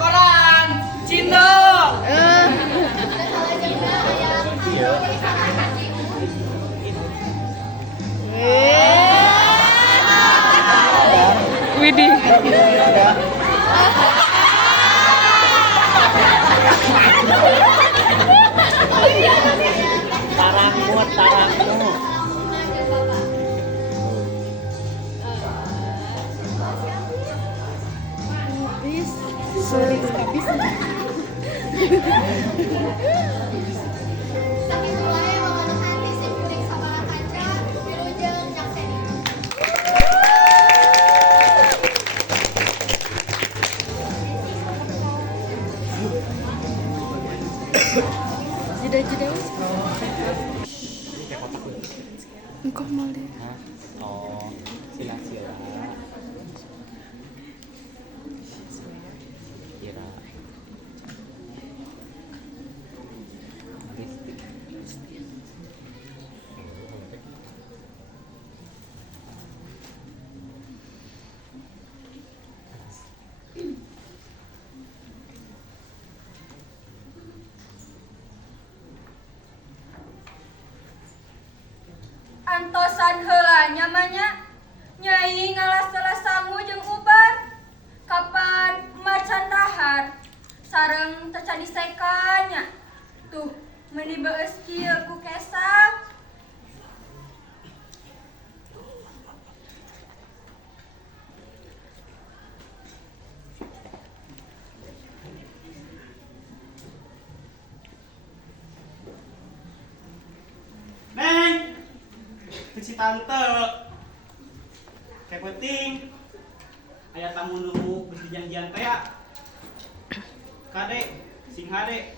Koran Cindo. Widih. Tarangmu. Saking mulai memenuhi visi kuning sama kaca, wilujeng nyakseni. Jeda-jeda wes. Engkau mau deh. Oh, sila-sila. Kira. Antosan heula nyamanya Nyai ngalas-alas sangu jeung ubar kapan macan dahar sareng tecani sekanya tuh meuni beus kieu ku kesak. Neng, itu si tante. Kayak penting. Aya tamu nunggu berjanjian teh ya. Kade, sing hade,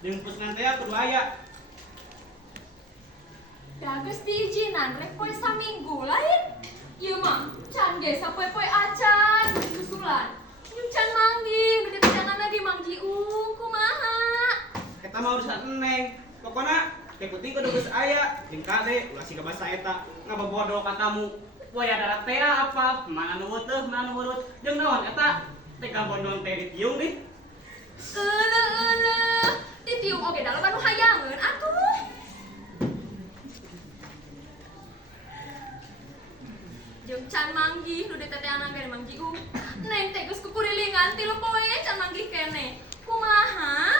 jeung pusngan teh kudu aya. Da geus diijinan rek poe saminggu lain. Ieu mah can ge sapoe-poe acan susulan. Nyum can manggih nu ditejangan lagi manggi kumaha. Eta mah urusan Neng. Pokona kayak penting kudu geus aya. Jeung kade ulah siga basa eta ngabobodo ka tamu. Poe ada teh apa? Mana nu teuh, mana nu urut. Jeung naon eta? Teh gabondon teh ditiung di. Euleuh, ditiung oge da loba nu hayangeun atuh. Jeung can manggih nu diteteangan ge manggi Neng teh geus kukurilingan 3 poe can manggih kene. Kumaha?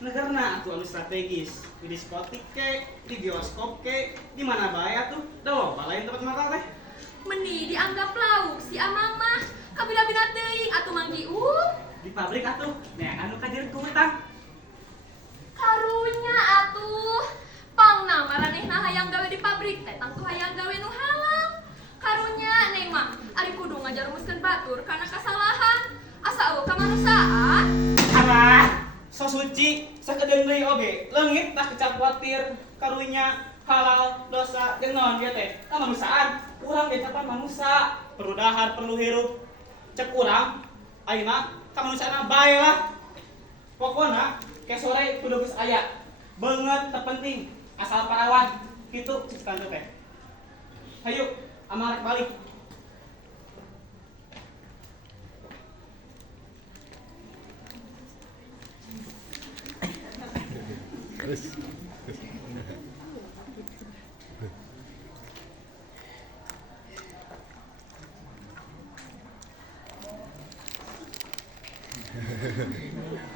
Negarna atuh anu strategis. Di diskotik ke, di bioskop ke, di mana bae atuh. Da loba lain tempat makan teh. Meni dianggap lauk si amang mah kabila-bila teuing atuh manggi Di pabrik atuh, neangan anu kajeun ku hutang. karunya atuh pangna maranehna hayang gawe di pabrik teh tangtu hayang gawe nu halal karunya neng mah ari kudu ngajarumuskeun batur karena kasalahan asa eueuh kamanusiaan. Alah, so suci, sakedeung deui oge, leungit tah kecap kuatir, karunya halal dosa jeung naon ieu teh? Kamanusiaan, urang ge capan manusia, perlu dahar, perlu hirup. Cek urang, ayeuna kamanusiaan bae lah. Pokona ke sore kudu geus aya. Beungeut teu penting, asal parawan. Kitu cek tante teh. Hayu, amal rek balik.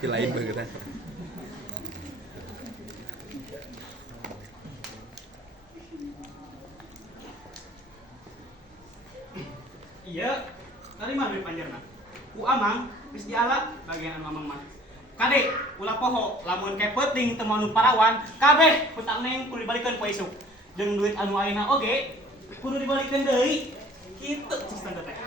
Kilain banget ya. Iya, dari mana duit panjerna? Ku amang, geus dialat bagian anu amang mah. Kade, ulah poho, lamun ke peuting teu anu parawan, kabeh hutang Neng kudu dibalikeun poe isuk. Jeung duit anu ayeuna oge kudu dibalikeun deui. Kitu cek tante teh.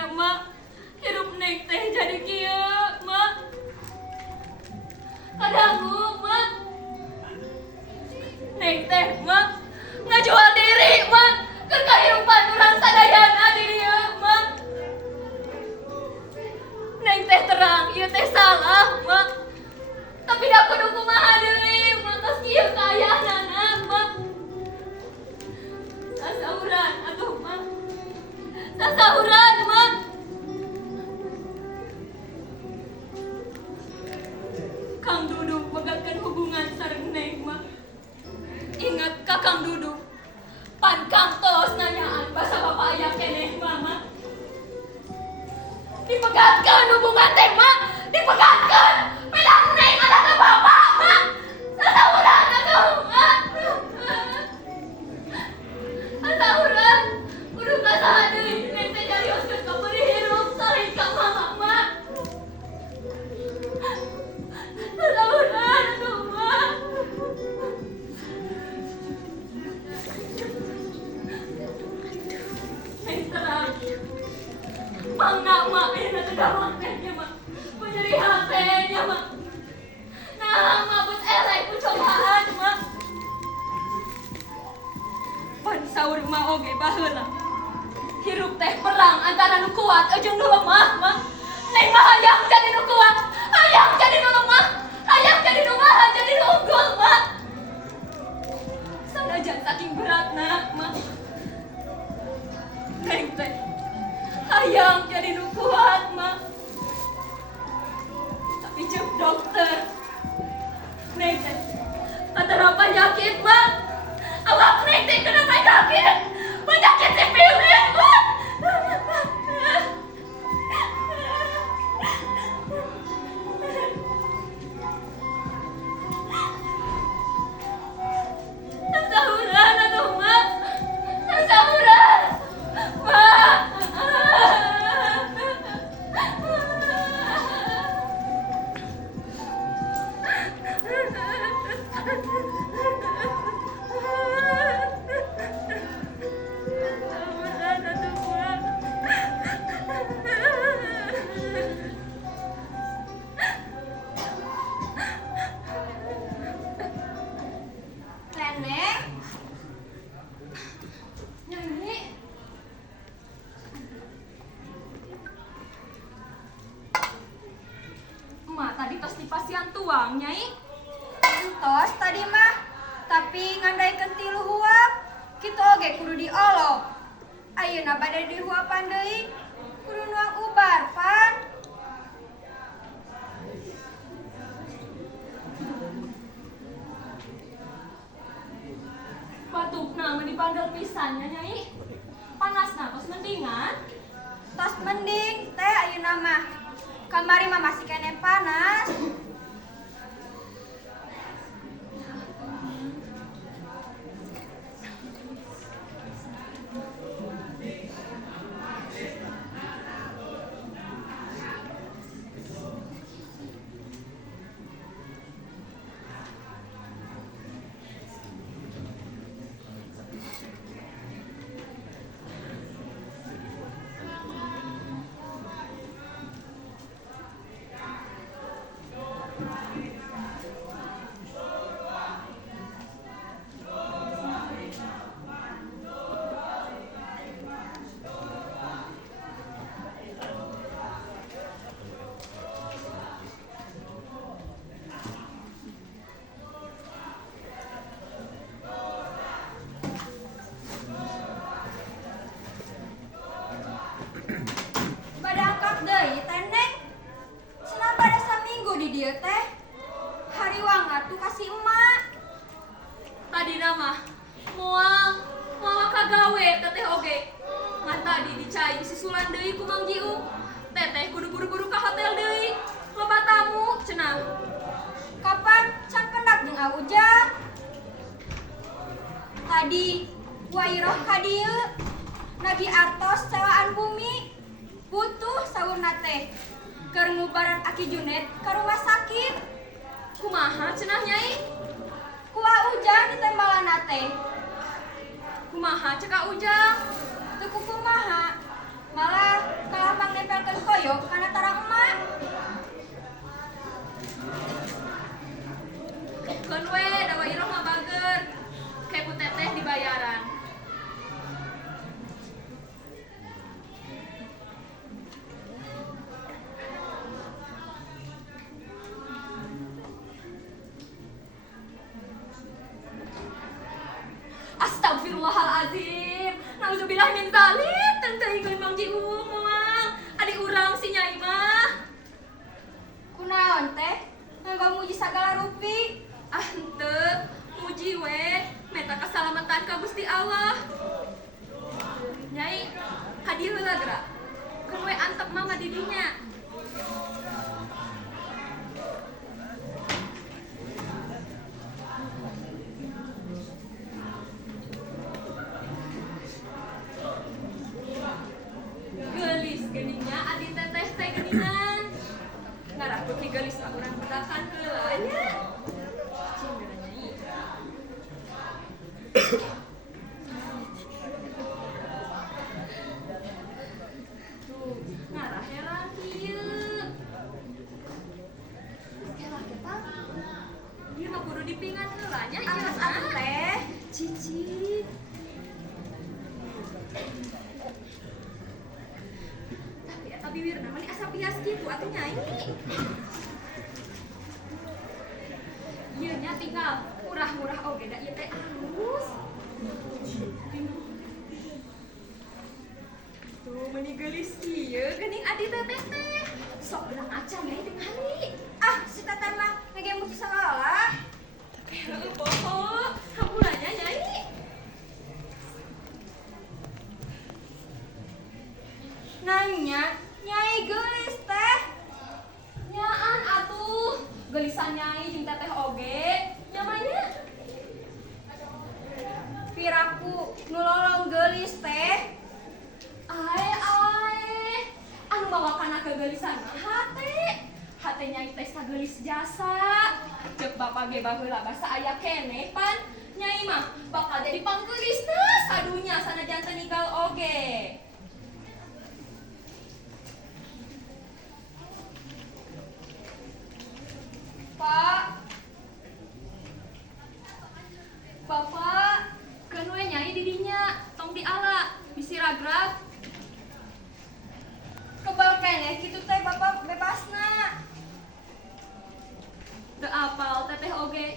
nya mak hirup neng teh jadi kieu mak kadangku mak neng teh mak ngajual diri mak ke kehidupan urang sadayana di dieu mak neng teh terang ieu teh salah mak tapi da kudu kumaha deui mak tos kieu kaayahna mak sasahuran atuh mak sasahuran mak Kang Duduk megatkeun hubungan sareng neng mak ingat ka Kang Duduk pan Kang tos nanyaan basa bapak aya keneh mama dipegatkeun hubungan teh mak dipegatkeun pedang neng ada ke bapak mak sasahuran atuh mak sasahuran kudu kasaha deui neng teh jarioskeun ka beri hirup salin ka mama mak sasahuran atuh mak neng terang Mangga mak ayeuna teh gawang tehnya mak menyeri hatenya mak nah mabut elek ku cobaan mak pan saur mak oge baheula hirup teh perang antara nu kuat jeung nu lemah mak neng mah hayang jadi nu kuat hayang jadi nu lemah hayang jadi nu maha jadi nu unggul mak sanajan saking beratna mak neng teh hayang jadi nu kuat mak tapi cek dokter neng teh antara penyakit mak awak neng teh kena penyakit sipilis mak sasahuran atuh mak sasahuran mak Nenek, Nyanyi. Emak tadi tos di pasian tuang, Nyai. entos tadi mah, tapi ngandaikeun tilu huap, kitu oge kudu diolok. Ayeuna bade dihuapan deui, kudu nuang ubar, Pan. Batukna mah dipandel pisannya, Nyai. Panasna tos mendingan. Tos mending teh ayeuna mah. Kamari mah masih kene panas. Badangkap deui teh Neng. Cenah bade saminggu di dieu teh. Hari wangga tuh kasih emak. Tadi mah moal kagawe teteh oge. Ngan tadi dicai susulan deui ku Mang Jiung. Teteh kudu buru-buru ka hotel deui. Loba tamu cenah. Kapan can pendak jeung Aujang? Tadi wairoh ka dieu. Nagi artos sewaan bumi. Butuh saurna teh. Keur ngubaran Aki Junet ke rumah sakit. Kumaha cenah Nyai? Ku Aujang ditembalana teh. Kumaha cek Kak Ujang? Teu kumaha. Malah kalah nempelkeun koyo kana tarang emak. Keun we dawa iroh mah bager. Kayak ku teteh dibayaran. Astagfirullahaladzim. Nauzubillah min zalik. Tenteuikeun Mang Jiung moal. Adik urang si Nyai mah. Kunaon teh? Nganggo muji sagala rupi. Ah henteu, muji we. Meta kasalamatan ka Gusti Allah. Nyai, kadieu heula geura. Keun we antep mama di dinya. Gelis geningnya adi teteh teh geuningan. Ngaraku ki gelis mah urang bedakan heula nya. Cing geura Nyai. Tuh, ngarah heran kieu. Helah kita. Ieu mah kudu dipingan heula nya ieu Atas mah. atuh teh, cicit. Tapi eta bibirna mah asa pias kitu atuh Nyai. Ieu nya tinggal murah-murah oge da ieu teh alus. Tuh meuni geulis kieu geuning adi teteh teh. Sok urang acan Nyai teu ngari. Ah, si teteh mah ngege muji sagala. Heuh poho, hampuranya Nyai. Nanya, Nyai gelis teh. Nyaan atuh, geulisan Nyai jeung teteh oge. Nyamanya? Piraku nu lolong gelis teh. Ae, anu bawa kana kegelisan mah hate. Hate Nyai teh sagelis jasa. Ceuk bapak ge baheula basa aya keneh pan. Nyai mah bakal jadi panggelisna sadunya sanajan teu ninggal oge. Pak, Bapak, keun we Nyai di dinya, tong diala, bisi ragrag. kebal keneh kitu teh bapak bebasna. Teu apal teteh oge.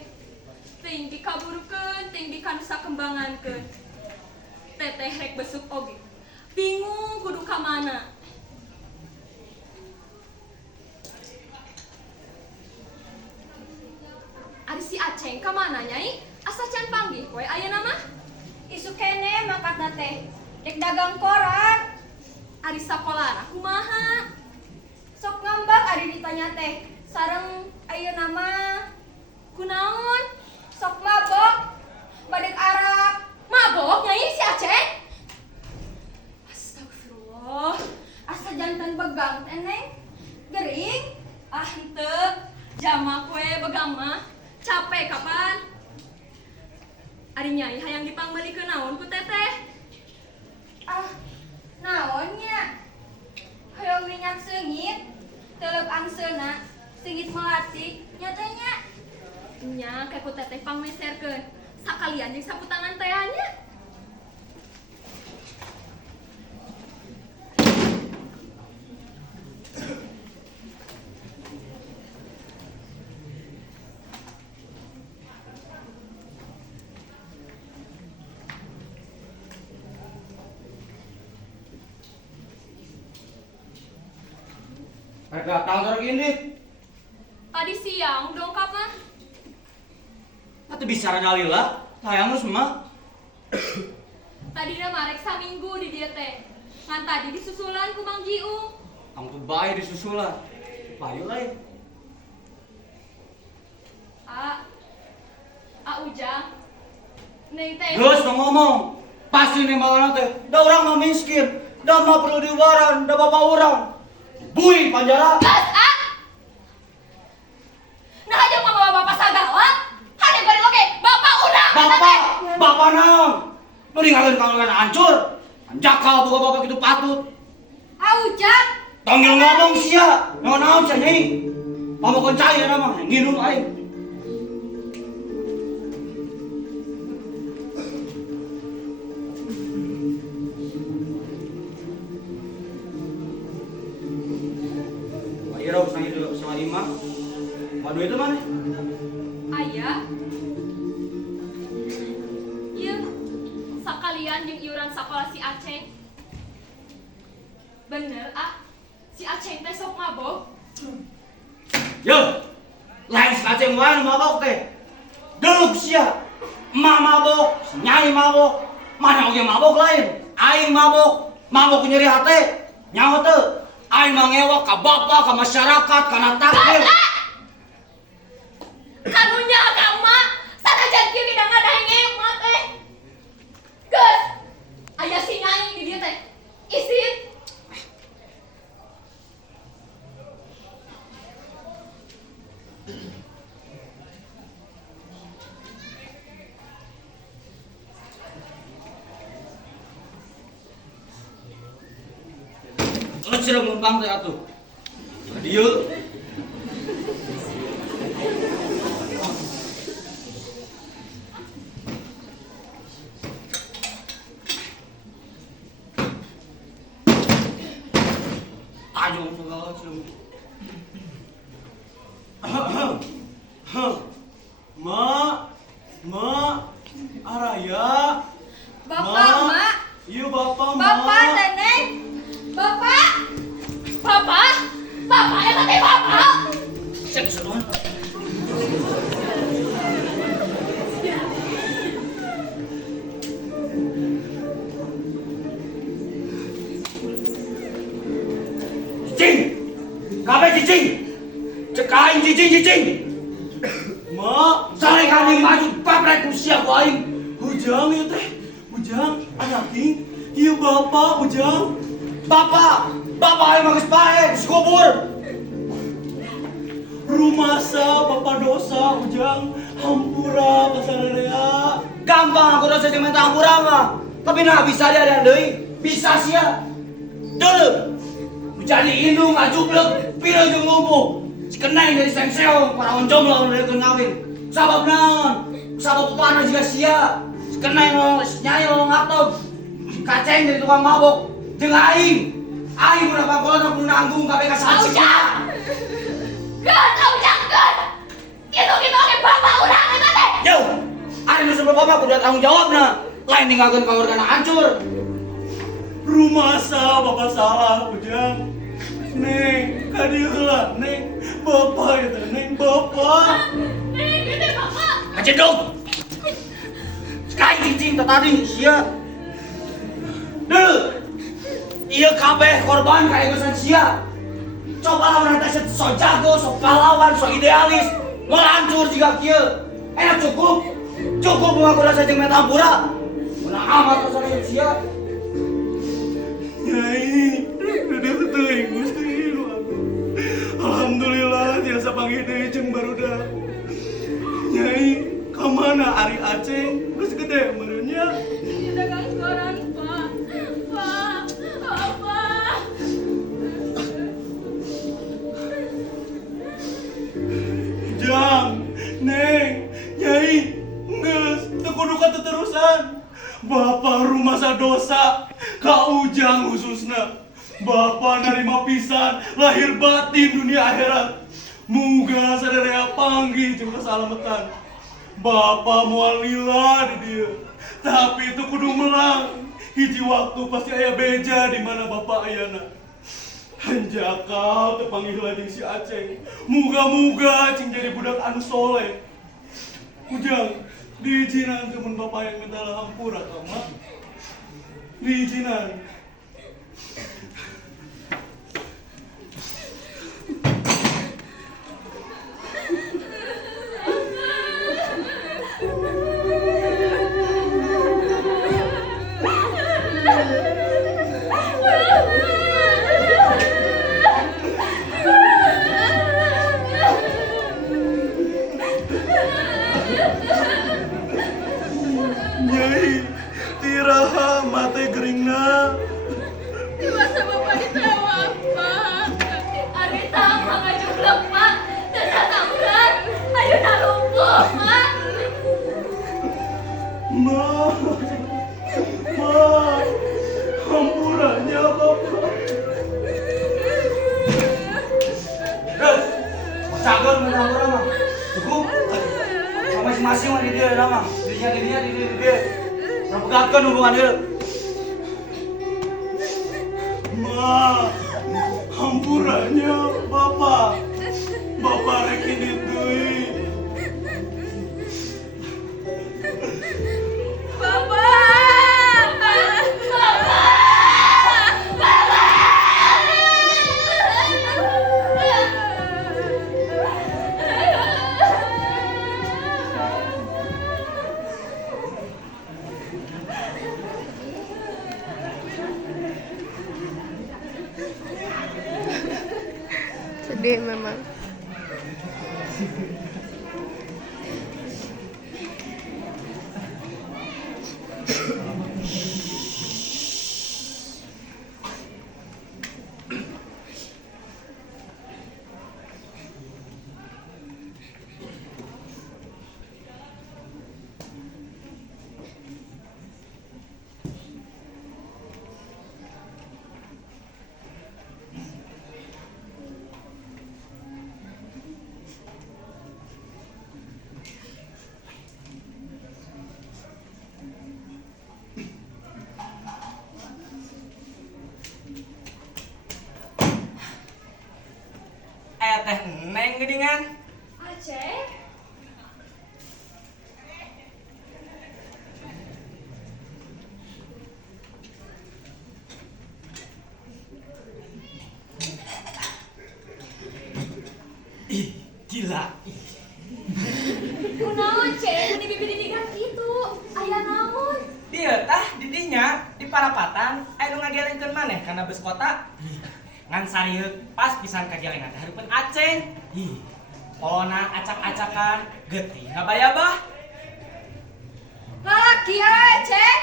Ting dikaburkeun, ting dikanusa kembangankeun. Teteh rek besuk oge. Bingung kudu ka mana. Ari si Aceng ka mana Nyai? Asa can panggih we ayeuna mah? Isu keneh mangkatna teh dek dagang koran. Ari sakolara kumaha? Sok ngambak ari ditanya teh sareng ayeuna mah Kunaon? sok mabok badek arak. Mabok Nyai si Aceng? Astagfirullah. Asa jantan begang teh neng gering. Ah henteu, jamak we begang mah. Capek kapan? Ari Nyai hayang dipangmeulikeun naon ku teteh? Ah, naonnya? Hoyong minyak seungit, telep angseuna, seungit melati, nyatanya. Nya kayak ku teteh pangmeserkeun. Sakalian jeung sapu tangan teh nya. Datang terus ini. Tadi siang dongkap mah. Atuh bicara nyalila, sayang semua. Tadi dia marek saminggu di dieu teh. Ngan tadi disusulan ku Mang Jiung. Kamu tuh baik disusulan. Payu lain. Ujang. Neng teh. Geus nu ngomong. Pasti nih mawana teh. Da urang mah miskin. Da mah perlu diwaran, da bapak urang. Bui panjara. Gas Nah aja mah bapak sagala. Hade bari oge bapak urang. Bapak naon? Nu ninggalkeun kalungan hancur. Jakal boga bapak kitu patut. Aujang, Tanggil ngomong sia, naon sia nyai. Pamokon cai nama, nginum aing. Ayo sang itu sama imam. Madu itu mana? Ayah. Iya. Sakalian jeung iuran sekolah si Aceng. Bener ah. Si Aceng teh sok mabok. Yo, lain sekaceng wae mabok teh. Deluk sia, emak mabok, nyai mabok, mana oge mabok lain. Aing mabok, mabok nyeri hate. Nyaho teu? Aing mangewak ka bapa, ka masyarakat, kana takdir. Kanunya ka emak, sanajan kieu tidak ngadaeng emak teh. Geus. Aya si nyai di dieu teh. Isin. Leceur mumpang teh atuh. Dieu. Ajong segala macam. Ma, Araya. Bapak, Mak. Iya bapak, Ma. Bapak, Neneng. Bapak. Bapak? Bapak eta teh bapak. Cek sedon. Cicing. Kabeh cicing. Cek aing cicing. Ma, Sare kaning maju paprek usia ku aing. Ujang ya teh. Ujang, anak king. Iya bapak, Ujang. Bapak aing mah geus bae, geus kubur. Rumasa, bapak dosa, Ujang. Hampura, pasararea. Gampang aku rasa jeung minta ampura mah. Tapi nah bisa dia ada deui. Bisa sia. Deuleu. Jadi indung ajublek, pira jeung lumpuh. Cikeneng dari sengseong, para jomblo anu keur ngawin. Sabab naon? Sabab upana juga sia. Cikeneng nyai ngatog. Kaceng dari tukang mabok. Jeung aing. Aing udah pangkolan aku nanggung kabeh ka saji. Ujang, geus. Kitu oge bapak urang eta teh. Yo, ari nu sebelum bapak kudu tanggung jawabna. Lain ninggalkeun kawargana hancur. Rumasa, bapak salah, Ujang. Neng, kadieu heula, Neng. Bapak ya teh, Neng, bapak. Nih, itu bapak. Kacedog. Sekali cicing tadi sia. Deuh. Ieu kabeh korban kaegosan sia. Coba lawan eta so jago, so pahlawan, so idealis. Mau hancur jika kieu. Enak cukup. Cukup mengaku rasa jeung meta ampura. Menang amat rasana sia. Nyai, udah teuing Gusti nu aku. Alhamdulillah tiasa panggil deui jeung barudak. Nyai, ka mana Ari Aceng? Geus gede meureunnya. Di dagang koran, Pak. Pak. Jang, Neng, Nyai, geus teu kudu kateterusan. Bapak rumasa dosa, ka Ujang khususna. Bapak narima pisan lahir batin dunia akhirat. Muga sadaya panggih jeung kasalametan. Bapak moal lila di dieu. Tapi itu kudu melang. Hiji waktu pasti aya beja di mana bapak ayana. Hanjakal tepanggih heula jeung si Aceng. Muga-muga cing jadi budak anu soleh. Ujang, diizinan temen bapak yang minta hampura ka mak. Diizinan. Nyai, tiraha mate geringna. Di masa bapak ditewak, Pak. dia. Propagakan hubungan dia. Ma, hampurannya Bapak. Bapak rekin itu. Sedih memang. Teh Neng geuningan. Aceh, Ih, gila. kunaon cek, ini bibi didikan gitu. Aya naon? Dia tah didinya di Parapatan aya nu ngagelengkeun maneh kana bus kota. Ngan sarieuh pas pisan kagelengan teh hareupeun Aceng. Ih, polona acak-acakan geuting ngabayabah. Lalaki Aceh,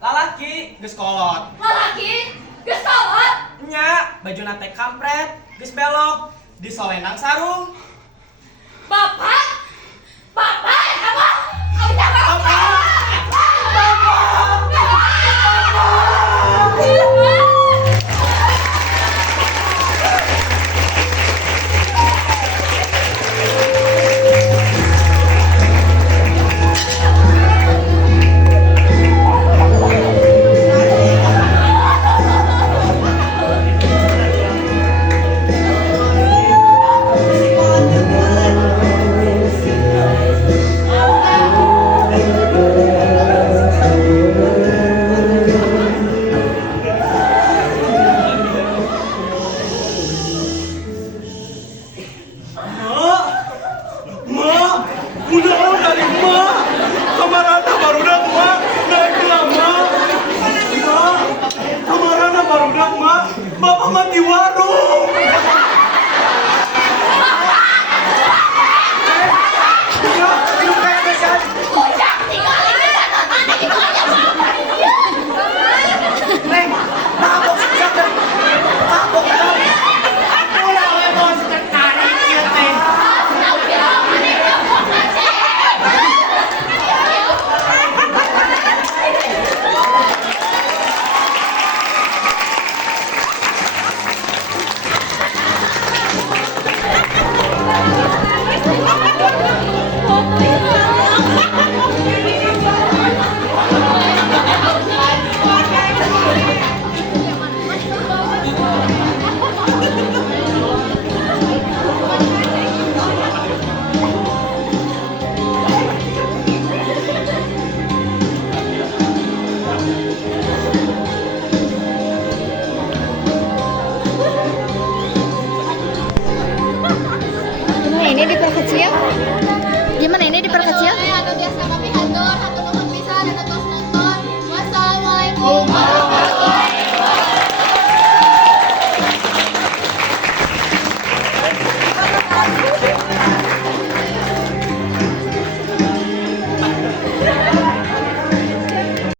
Lalaki geus kolot. lalaki, geus kolot. Nya, bajuna teh kampret, geus belok, disolenang sarung. Bapak, bapak, apa? Udah bapak. Bapak mati warung.